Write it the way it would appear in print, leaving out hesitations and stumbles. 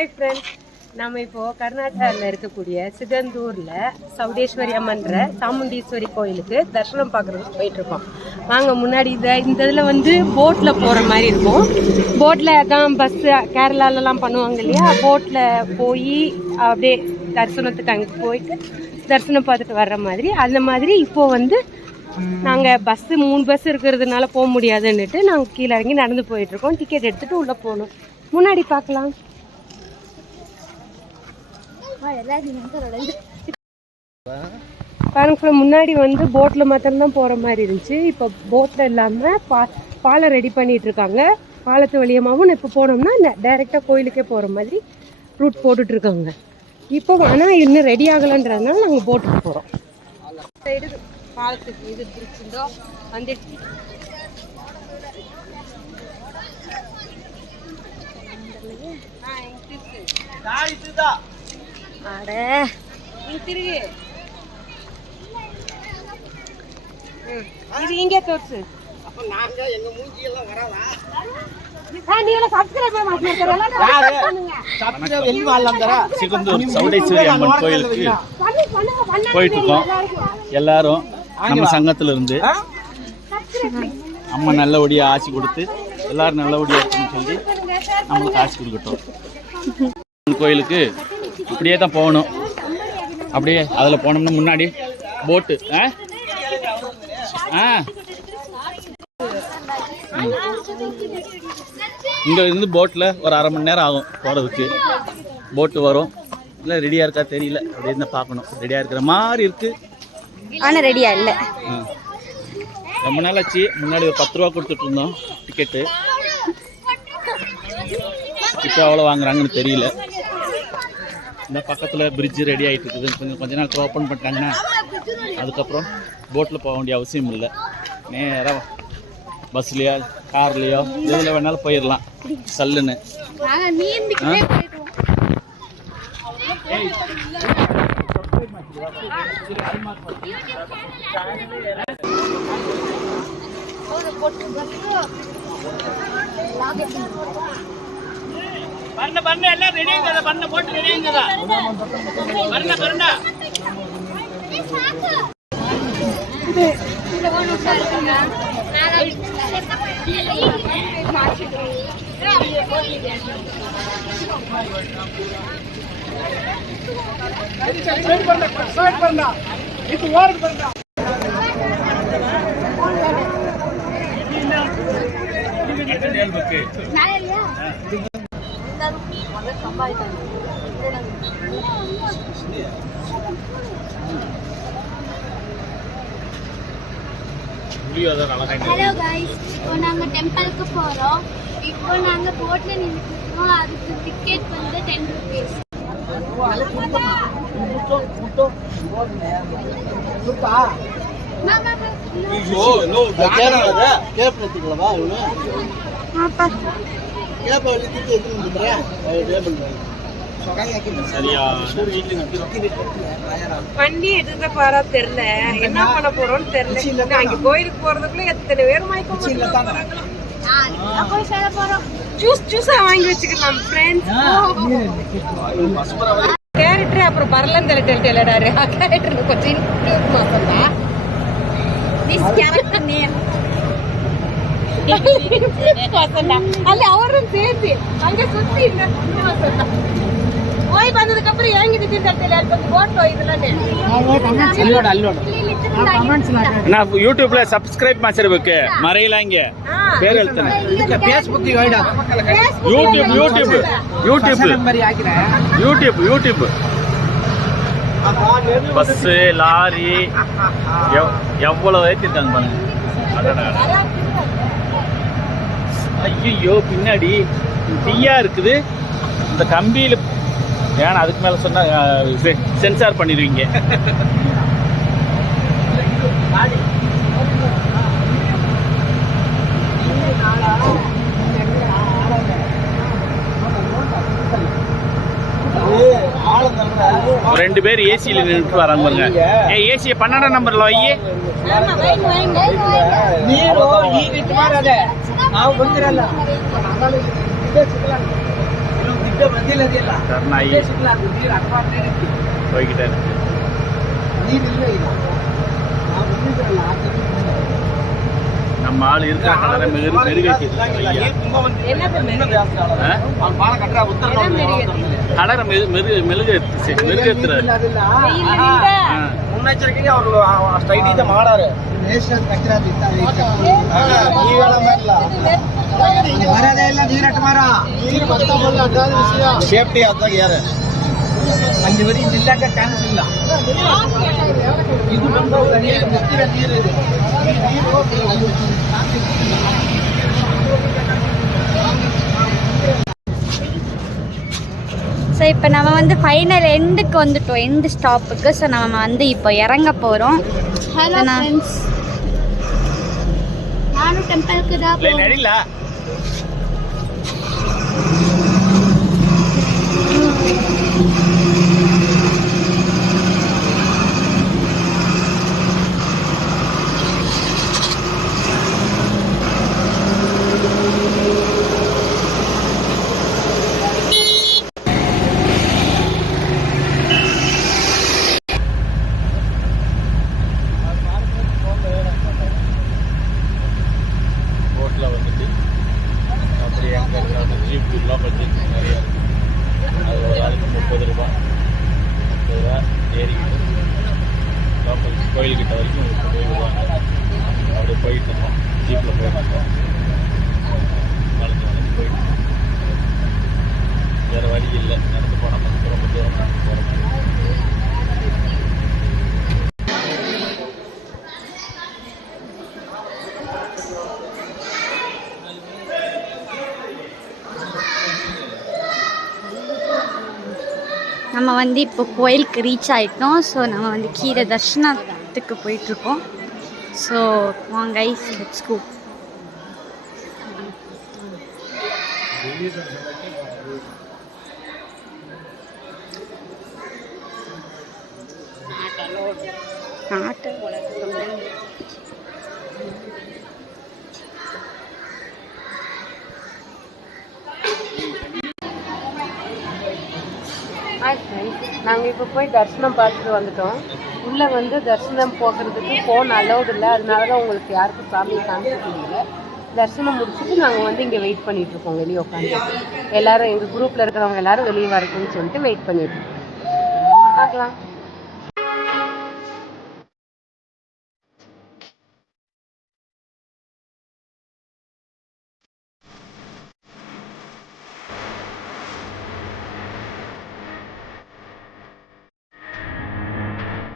Hi friends, நம்ம இப்போது கர்நாடகாவில் இருக்கக்கூடிய சிதந்தூரில் சவுடேஸ்வரி அம்மன்ற சாமுண்டீஸ்வரி கோயிலுக்கு தரிசனம் பார்க்குறதுக்கு போயிட்டுருக்கோம். வாங்க முன்னாடி இந்த இதில் வந்து போட்டில் போகிற மாதிரி இருக்கும். போட்டில் தான் பஸ்ஸு கேரளாலலாம் பண்ணுவாங்க இல்லையா, போட்டில் போய் அப்படியே தரிசனத்துக்கு அங்கே போயிட்டு தரிசனம் பார்த்துட்டு வர்ற மாதிரி. அந்த மாதிரி இப்போது வந்து நாங்கள் பஸ்ஸு 3 பஸ் இருக்கிறதுனால போக முடியாதுன்னுட்டு நாங்கள் கீழே இறங்கி நடந்து போயிட்டுருக்கோம். டிக்கெட் எடுத்துகிட்டு உள்ளே போகணும். முன்னாடி பார்க்கலாம். பாருங்க, முன்னாடி வந்து போட்டில் மாத்திரம்தான் போகிற மாதிரி இருந்துச்சு. இப்போ போட்டில் இல்லாமல் பாலம் ரெடி பண்ணிட்டு இருக்காங்க. பாலத்து வழியமாகவும் இப்போ போனோம்னா டைரெக்டாக கோயிலுக்கே போகிற மாதிரி ரூட் போட்டுட்ருக்காங்க. இப்போ ஆனால் இன்னும் ரெடி ஆகலைன்றதுனால நாங்கள் போட்டுக்கு போகிறோம். சைடு பாலத்துக்கு இது பிடிச்சிருந்தோ வந்துடுச்சு. இது இங்கே தோர்சு. சிதந்தூர் சவுடேஸ்வரி அம்மன் கோயிலுக்கு போயிட்டு இருக்கோம். எல்லாரும் நம்ம சங்கத்துல இருந்து அம்மா நல்லபடியா ஆட்சி கொடுத்து எல்லாரும் நல்லபடியா இருக்குன்னு சொல்லி நம்மளுக்கு ஆட்சி கொடுக்கட்டும். கோயிலுக்கு இப்படியே தான் போகணும். அப்படியே அதில் போனோம்னா முன்னாடி போட்டு இங்கே இருந்து போட்டில் ஒரு 1/2 மணி நேரம் ஆகும் போகிறதுக்கு. போட்டு வரும். இல்லை ரெடியாக இருக்கா தெரியல, அப்படியே இருந்தால் பார்க்கணும். ரெடியாக இருக்கிற மாதிரி இருக்குது, ஆனால் ரெடியாக இல்லை. ரொம்ப நாள் ஆச்சு. முன்னாடி ஒரு 10 ரூபா கொடுத்துட்டு இருந்தோம் டிக்கெட்டு. இப்போ எவ்வளோ வாங்குறாங்கன்னு தெரியல. இந்த பக்கத்தில் பிரிட்ஜு ரெடி ஆகிட்டு இருக்குது. கொஞ்ச நாள் ஓப்பன் பண்ணிட்டாங்கன்னா அதுக்கப்புறம் போட்டில் போக வேண்டிய அவசியம் இல்லை. நேராக பஸ்லையோ கார்லேயோ எதில் வேணாலும் போயிடலாம் சல்லுன்னு. எல்லாம் ரெடியா பண்ண போட்டு ரெடியா ஹலோ கைஸ், இப்போ நாங்கள் டெம்பிளுக்கு போகிறோம். இப்போ நாங்கள் போட்டில் நின்றுட்டுருக்கோம். அதுக்கு டிக்கெட் வந்து 10 rupees. வண்டி எடுத்த பாரா தெரியல, என்ன பண்ண போறோம்னு தெரியல. அங்க கோயிலுக்கு போறதுக்குள்ள எத்தனை பேர் மயக்கம் ஜூஸா வாங்கி வச்சுக்கலாம் ஃப்ரெண்ட்ஸ். கேரக்டர் அப்புறம் பரலன்னு தெரியலடாரு. கேரக்டர் கொஞ்சம் மாசம்தான். அல்ல அவரும் சேர்த்து அங்க சுத்தி போய் வந்ததுக்கு அப்புறம் ஏங்கிட்டு யூடியூப்ல சப்ஸ்கிரைப் மாசருக்கு மறையலாம். இங்க பேர் எழுத்துன யூடியூப் பஸ்ஸு லாரி எவ்வளவு ஏற்றிருக்காங்க பாருங்க. ஐயோ பின்னாடி தீயா இருக்குது. இந்த கம்பியில் ஏன்னா அதுக்கு மேலே சொன்னால் சென்சார் பண்ணிடுவீங்க. ரெண்டு பேர் ஏசியில் நின்றுட்டு வராங்க பாருங்க. ஏசியை 12 நம்பர்ல வை. டர்ன் ஆகி போய்கிட்டே இருக்கு. நம்ம ஆள் இருக்கிற கலரை மெருகேற்றி கலரை மெருகேற்றுறாரு. ಮುನ್ನೆಚ್ಚರಿಕೆಗೆ ಅವರು ಸ್ಟ್ರೈಟ್ ಇದೆ ಮಾಡಾರೆ ಬರದೇ ಇಲ್ಲ ನೀರಟ್ಟು ಮರ ಸೇಫ್ಟಿ ಅದಾಗ ಯಾರು ಅಲ್ಲಿವರೆಗೆ ನಿಲ್ಲಕ್ಕೆ ಚಾನ್ಸ್ ಇಲ್ಲ. ಇದು ಬಂದು ನೀರು ಇದೆ. ஸோ இப்போ நம்ம வந்து ஃபைனல் எண்டுக்கு வந்துட்டோம், எண்டு ஸ்டாப்புக்கு. ஸோ நம்ம வந்து இப்போ இறங்க போகிறோம். ஹலோ ஃப்ரெண்ட்ஸ், நானும் டெம்பிளுக்கு தான் நடில வந்துட்டு அப்படியே எங்கே ஜீப் எல்லாம் பட்ஜெட் நிறையா இருக்குது. அது ஒரு ஆளுக்கு 30 ரூபா ஏறிக்கிட்டு லோக்கல் கோயில்கிட்ட வரைக்கும் போயிடுவாங்க. அப்படியே போயிட்டு இருக்கோம், ஜீப்பில் போயிட்டு இருக்கோம். வளர்ந்து போயிட்டு வேறு வழி இல்லை, நடந்து போனால் ரொம்ப தூரம் நடந்து போகிற மாதிரி. நம்ம வந்து இப்போ கோயிலுக்கு ரீச் ஆகிட்டோம். ஸோ நம்ம வந்து கீழே தர்ஷனத்துக்கு போயிட்டுருக்கோம். ஸோ வாங்க கைஸ், லெட்ஸ் கோ. நாங்கள் இப்போ போய் தரிசனம் பார்த்துட்டு வந்துட்டோம். உள்ளே வந்து தரிசனம் போகிறதுக்கு ஃபோன் அலௌடு இல்லை, அதனால தான் உங்களுக்கு யாருக்கும் சாமியை காமிக்க முடியல. தரிசனம் முடிச்சுட்டு நாங்கள் வந்து இங்கே வெயிட் பண்ணிகிட்ருக்கோம், வெளியே உட்காந்து. எல்லோரும் எங்கள் குரூப்பில் இருக்கிறவங்க எல்லோரும் வெளியே வரணும்னு சொல்லிட்டு வெயிட் பண்ணிகிட்ருக்கோம். பார்க்கலாம்.